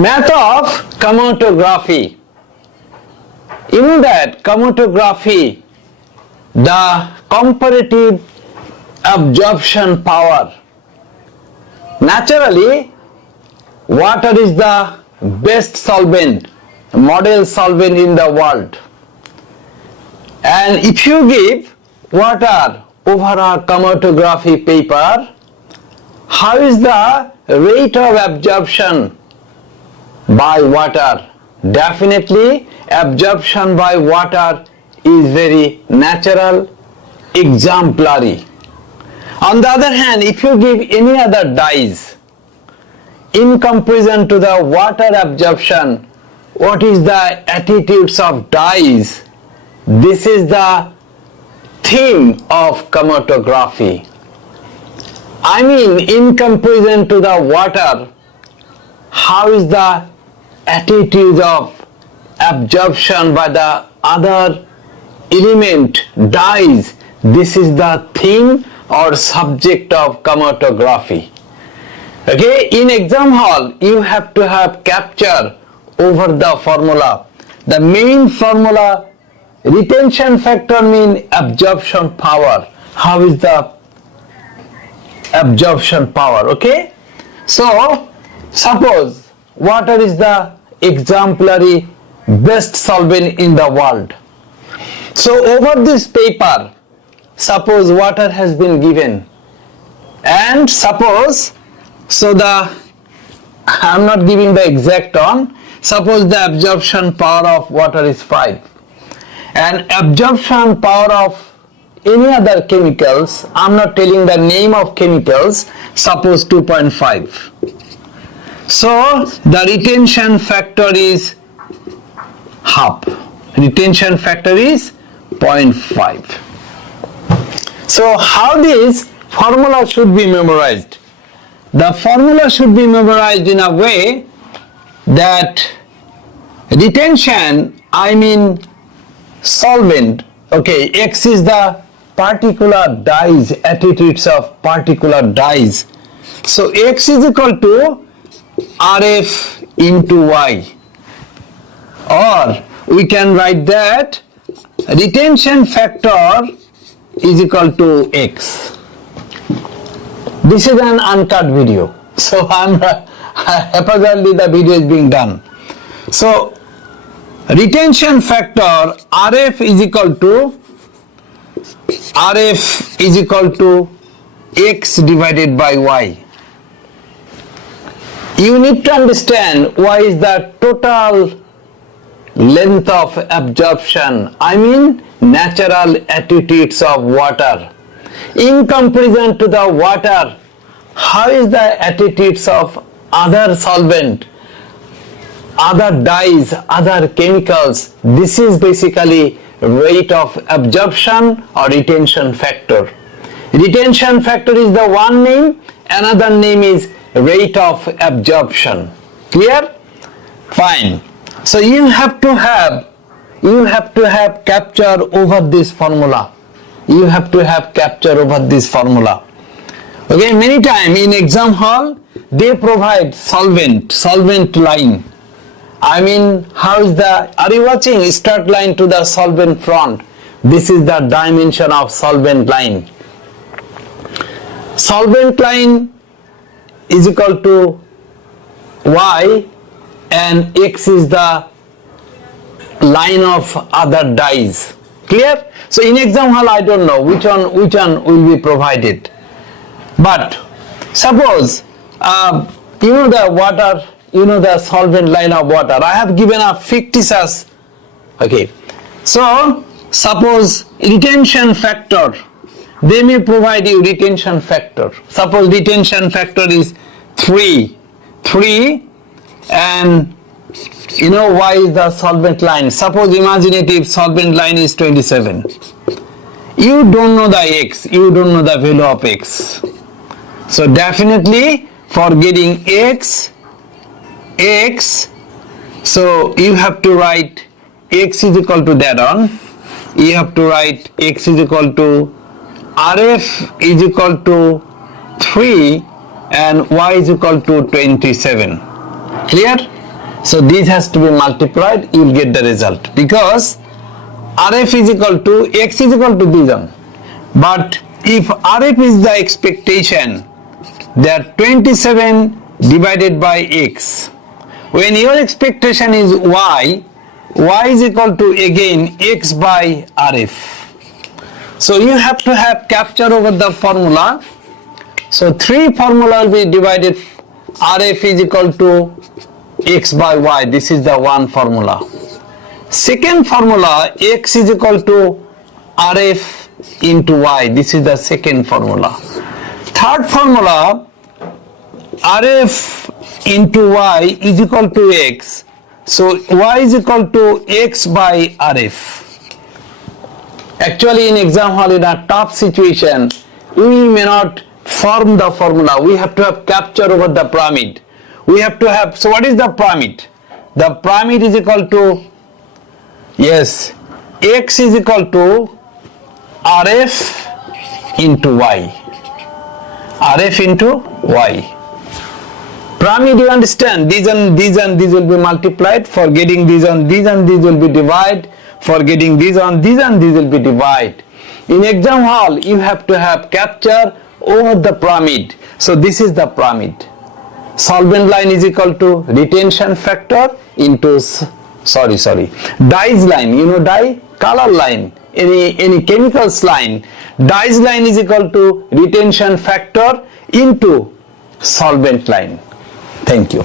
Math of chromatography. You know that chromatography, the comparative absorption power. Naturally, water is the best solvent, model solvent in the world. And if you give water over a chromatography paper, how is the rate of absorption by water? Definitely absorption by water is very natural, exemplary. On the other hand, if you give any other dyes in comparison to the water absorption, what is the attitudes of dyes? This is the theme of chromatography. I mean, in comparison to the water, how is the attitude of absorption by the other element, dyes? This is the theme or subject of chromatography. Okay, in exam hall, you have to have capture over the formula. The main formula, retention factor mean absorption power. How is the absorption power? Okay, so suppose water is the exemplary best solvent in the world. So over this paper, suppose water has been given, and suppose, so I'm not giving the exact on, suppose the absorption power of water is 5 and absorption power of any other chemicals, I'm not telling the name of chemicals, suppose 2.5. So the retention factor is half. Retention factor is 0.5. So how this formula should be memorized? The formula should be memorized in a way that retention, I mean solvent, okay, X is the particular dyes, attitudes of particular dyes. So X is equal to RF into Y, or we can write that retention factor is equal to X. This is an uncut video, so haphazardly the video is being done. So retention factor RF is equal to X divided by Y. You need to understand Y is the total length of absorption, I mean natural attitudes of water. In comparison to the water, how is the attitudes of other solvent, other dyes, other chemicals? This is basically rate of absorption or retention factor. Retention factor is the one name, another name is rate of absorption. Clear? Fine. So you have to have capture over this formula. You have to have capture over this formula. Okay, many times in exam hall they provide solvent line. I mean, how is the, are you watching? Start line to the solvent front. This is the dimension of solvent line. Solvent line is equal to Y and X is the line of other dyes. Clear? So in exam hall I don't know which one will be provided. But suppose you know the water, you know the solvent line of water. I have given a fictitious, okay. So suppose retention factor, they may provide you retention factor. Suppose retention factor is 3 and you know Y is the solvent line. Suppose imaginative solvent line is 27. You don't know the X, you don't know the value of X. So definitely for getting X, so you have to write X is equal to that on. You have to write X is equal to RF is equal to 3 and Y is equal to 27. Clear? So this has to be multiplied, you will get the result, because RF is equal to X is equal to this one. But if RF is the expectation, that 27 divided by X, when your expectation is Y, Y is equal to again X by RF. So you have to have capture over the formula. So 3 formula will be divided. RF is equal to X by Y. This is the one formula. Second formula, X is equal to RF into Y. This is the second formula. Third formula, RF into Y is equal to X. So Y is equal to X by RF. Actually, in exam hall, in a tough situation, we may not form the formula. We have to have capture over the pyramid. We have to have, so what is the pyramid? The pyramid is equal to, yes, X is equal to RF into Y. RF into Y. Pyramid, you understand, these and these will be multiplied. For getting these and these will be divided. For getting these on these and these will be divided. In exam hall, you have to have capture over the pyramid. So this is the pyramid. Solvent line is equal to retention factor into, dyes line, you know dye, color line, any chemicals line. Dyes line is equal to retention factor into solvent line. Thank you.